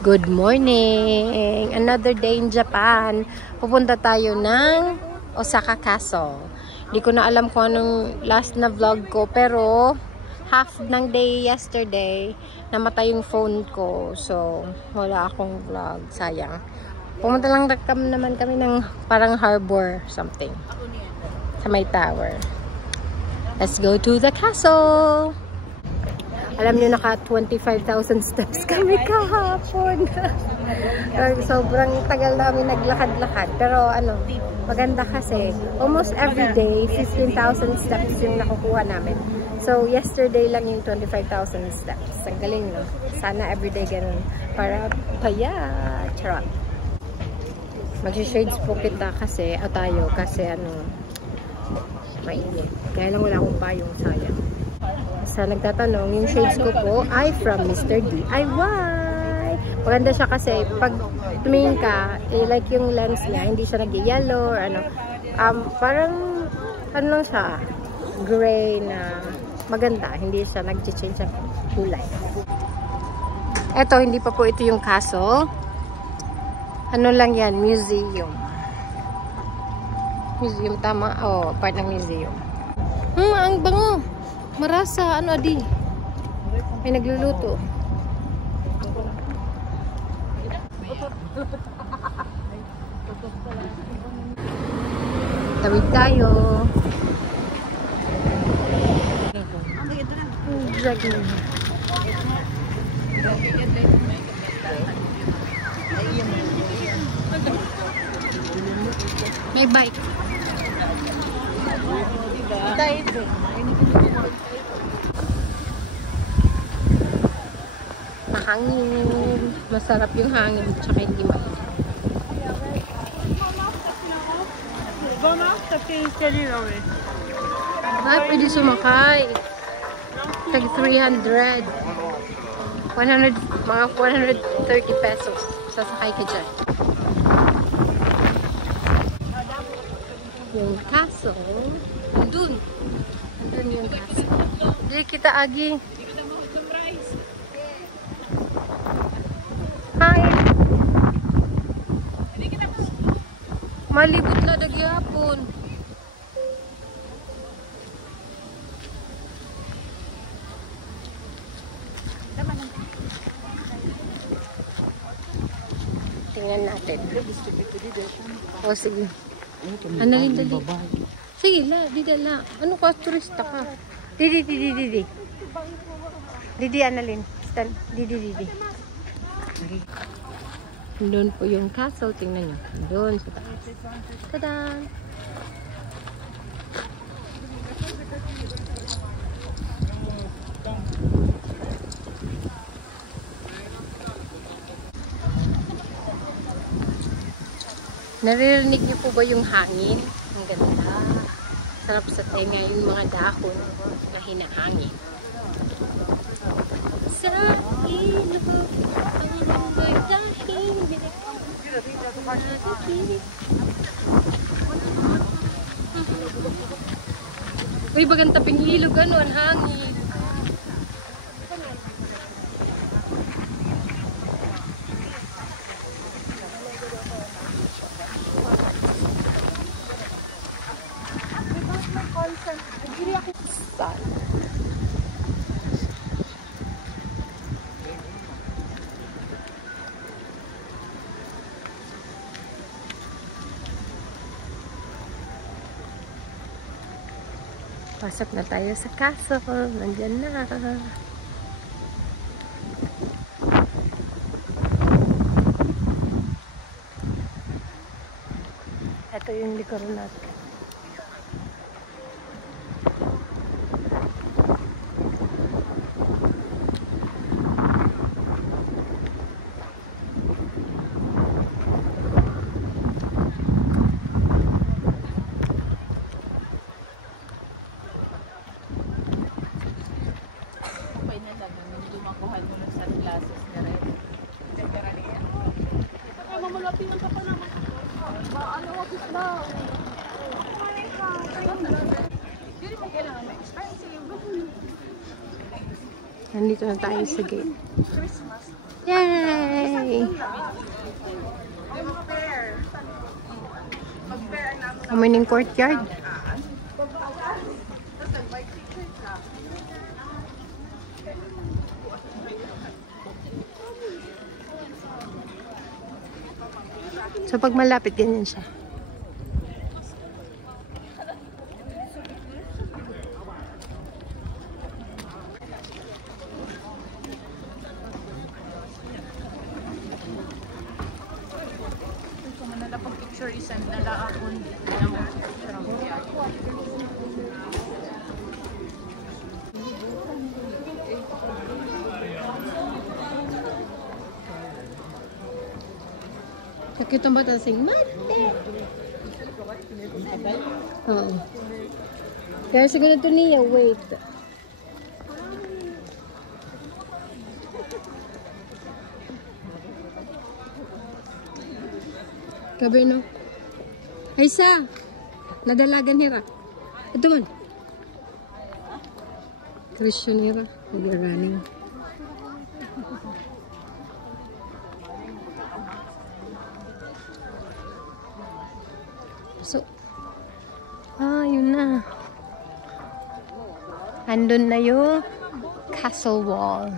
Good morning! Another day in Japan. Pupunta tayo ng Osaka Castle. Hindi ko na alam kung anong last na vlog ko, pero half ng day yesterday, namatay yung phone ko. So, wala akong vlog. Sayang. Pumunta lang naman kami ng parang harbor something. Sa may tower. Let's go to the castle! Alam niyo, naka 25,000 steps kami kahapon. Sobrang tagal namin naglakad-lakad. Pero ano, maganda kasi. Almost every day, 15,000 steps yung nakukuha namin. So, yesterday lang yung 25,000 steps. Ang galing, no? Sana everyday ganun. Para payat. Charot. Mag-shades po kita kasi, tayo, kasi ano, mainit. Kaya lang wala akong payong, sayang. Sa nagtatanong, yung shades ko po ay from Mr. DIY. Maganda siya kasi pag tumingin ka, like yung lens niya, hindi siya nag-yellow or ano. Parang, ano lang siya, gray na maganda. Hindi siya nag-change ang kulay. Eto, hindi pa po ito yung castle. Ano lang yan, museum. Museum, tama? Oh, part ng museum. Ang bango! Marasa, ano adi? May nagluluto. Tawid tayo. May bike. Mahangin. Masarap yung hangin. Tsaka hindi mainit. Ay, pwede sumakay. Tag 300. 100, mga 130 pesos. Sasakay ka dyan. Yung castle. Andun. Andun yung castle. Hindi kita agi. Hi. Malibot na dagyapon. Tingnan natin. O sige. Analin dali. Sige la, dida la. Ano ka, turista ka? Didi. Didi, analin. Stand. Didi. Doon po yung castle. Tingnan nyo. Doon sa taas. Tada! Naririnig niyo po ba yung hangin? Ang ganda. Sarap sa tenga yung mga dahon na hinahangin. Sa ilog, ang may dahil. Uy, bagang taping ilog, ano, ang hangin. Pasok na tayo sa castle. Nandyan na. Ito yung likuran natin. Nandito na tayo sa gate. Yay! Amoy courtyard. So pag malapit, ganyan siya. Picture isang nala akong Sakit ang bata sing mate. Oo. Kaya siguro ito niya, wait. Gabi no? Aisa! Nadalagan hira. Ito man. Christian hira. We're running. So, yun na. Andun na yung castle wall.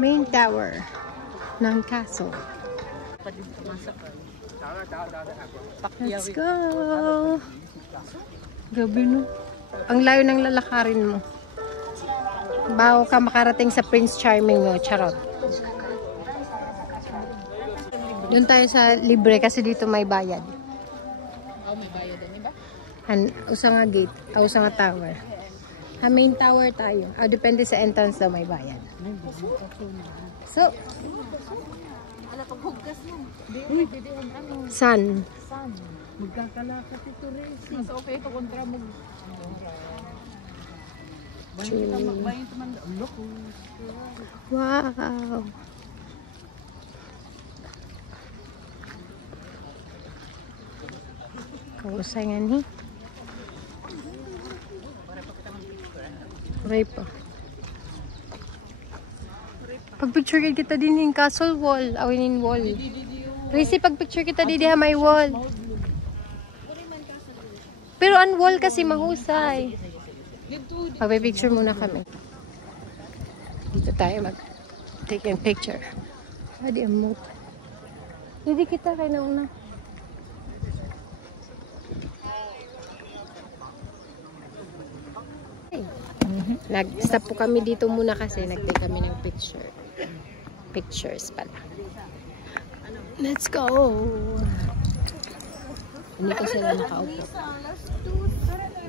Main tower ng castle. Let's go! Gabi no. Ang layo ng lalakarin mo. Bago ka makarating sa Prince Charming mo, charot. Doon tayo sa libre kasi dito may bayad. Oh, may bayad din ba? Usa nga gate, usa nga tower. Main tower tayo. Depende sa entrance daw may bayad. So, Ala paghuggas mo. sun. Magkakalaka ito racing. Mas okay ito kontra mo. Wow. Kausay nga ni. Ray pa. Pag-picture kita din yung castle wall. Awinin wall. Risi, pag-picture kita din ha may wall. Pero ang wall kasi mahusay. Pag-picture muna kami. Dito tayo mag-take a picture. Adi ang moat. Hindi kita kayo na una. Nag-stop po kami dito muna kasi nag-take kami ng picture. Pictures pala. Let's go! Hindi ko sila nakaupo.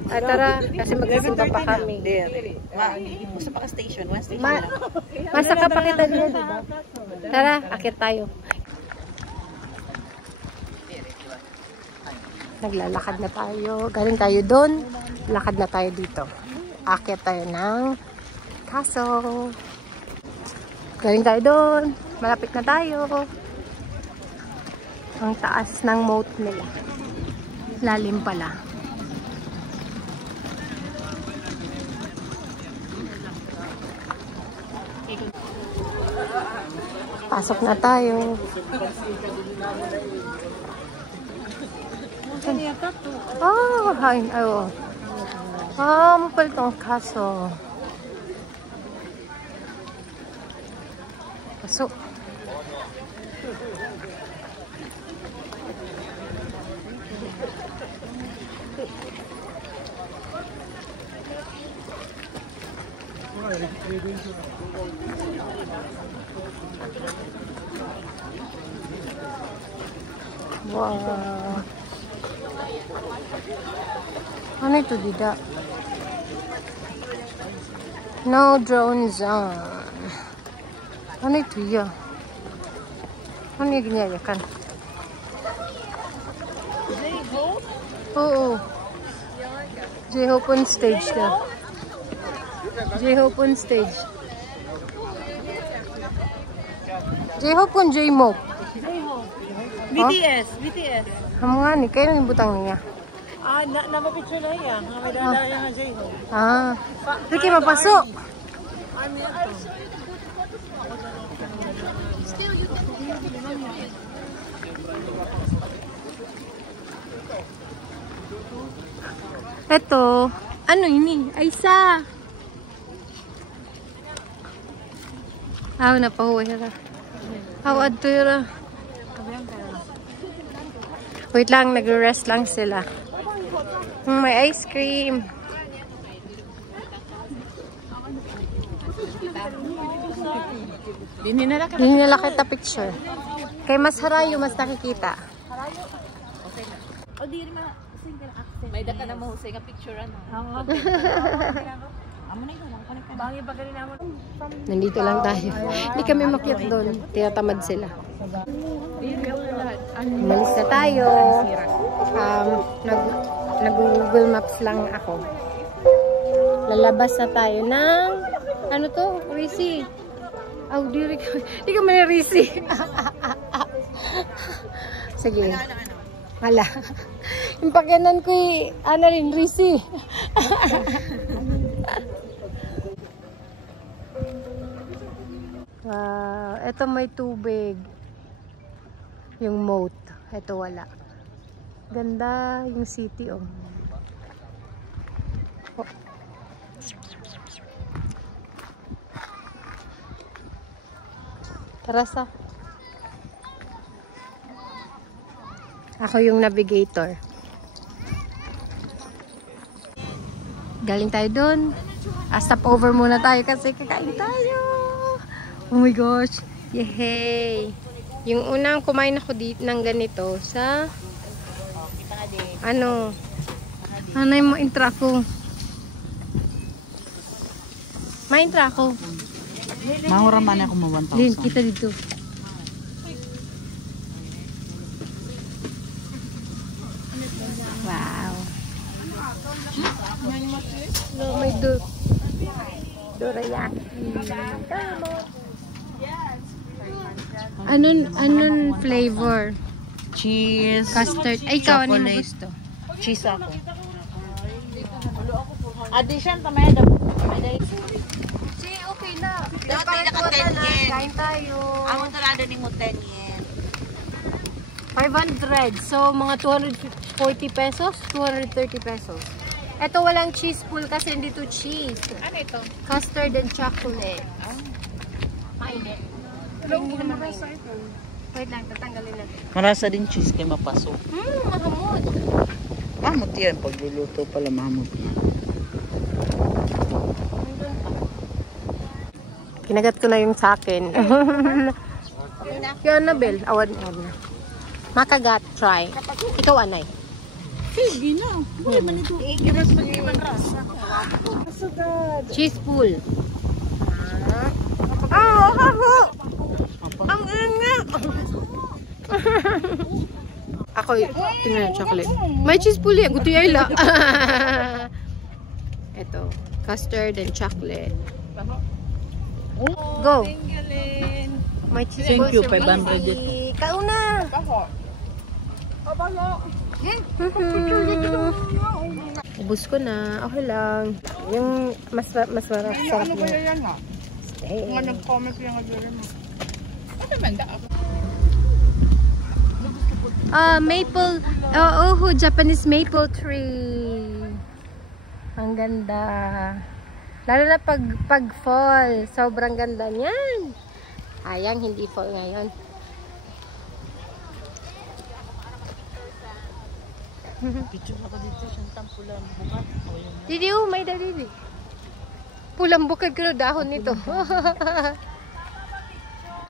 Tara, kasi magsisimba pa kami. Gusto pa ka station, one station lang. Masaka pa kita dyan, diba? Tara, akit tayo. Naglalakad na tayo. Galing tayo doon. Lakad na tayo dito. Akit tayo ng castle. Galing tayo doon. Malapit na tayo. Ang taas ng moat nila. Lalim pala. Pasok na tayo. Hi. Oh. Mapal tong kaso. Pasok. Wow. Ano ito, Dida? No drone zone. Ano ito, ya? Ano yung ginyayakan? J-Hope? Oo. J-Hope on stage na. J-Hope on stage. J-Hope on J-Mope. J-Hope. BTS. BTS. Amo nga ni, kayo lang yung butang niya. Napapicture na yan. May dala yan na J-Hope. Hindi kayo mapasok. Ano yan? Ito, ano ini? Aisa! Aw, napahuwi na. Aw, adto yun. Wait lang, nag-rest lang sila. May ice cream. Hindi nila kita picture. Kay mas harayo, mas nakikita. O di rin single accent. May daka na mahusay nga picture ano. Bangi pa galing naman. Nandito lang tayo. Hindi kami makyat doon. Tinatamad sila. Umalis na tayo. Nag-Google Maps lang ako. Lalabas na tayo ng ano to? Risi. Oh, di ka man Risi. Sige. Hala. Yung pagyanan ko ano rin, Risi. Wow, eto may tubig. Yung moat. Eto wala. Ganda yung city, oh. Oh. Tara sa. Ako yung navigator. Galing tayo dun. Stop over muna tayo kasi kakain tayo. Oh my gosh. Yehey. Yung unang kumain ako dito ng ganito sa ano? Anay mo intra ko. Ma-intra ko. Mahura man ako mo 1,000. Din kita dito. Wow. No, may dorayaki. Anong flavor? Cheese. Custard. Ay, ikaw, ano mo gusto? Cheese ako. Addition pa may daw. Si, okay na. Dati naka 10 yen. Kain tayo. Amo talado ni mo 10 yen. 500. So, mga 240 pesos, 230 pesos. Ito walang cheese pool kasi hindi to cheese. Ano ito? Custard and chocolate. Mainit. Hindi naman mainit. Wait lang, tatanggalin natin. Marasa din cheese kay mapasok. Mahamot. Mahamot yan. Pagluluto pala mahamot yan. Kinagat ko na yung sa akin. Yung Annabelle. Awan na. Makagat, try. Ikaw, Anay. Hindi na. Hindi man ito. Ikiras mag-iman rasa. Cheese pool. Ang ingat! Ako, tingnan yung chocolate. May cheese pool yan. Gusto yung ayla. Ito. Custard and chocolate. Go! May cheese pool. Thank you, 500 dito. Kauna! Ubus ko na. Okay lang. Yung mas sarap niya. Nga nag-comment yung agawin mo. Ano banda ako? Maple. Japanese maple tree. Ang ganda. Lalo na pag fall. Sobrang ganda niyan. Ayang, hindi fall ngayon. Picture ako dito siyang tampulan bukat. Didi, may dalili. Pulang bukad ko na dahon nito.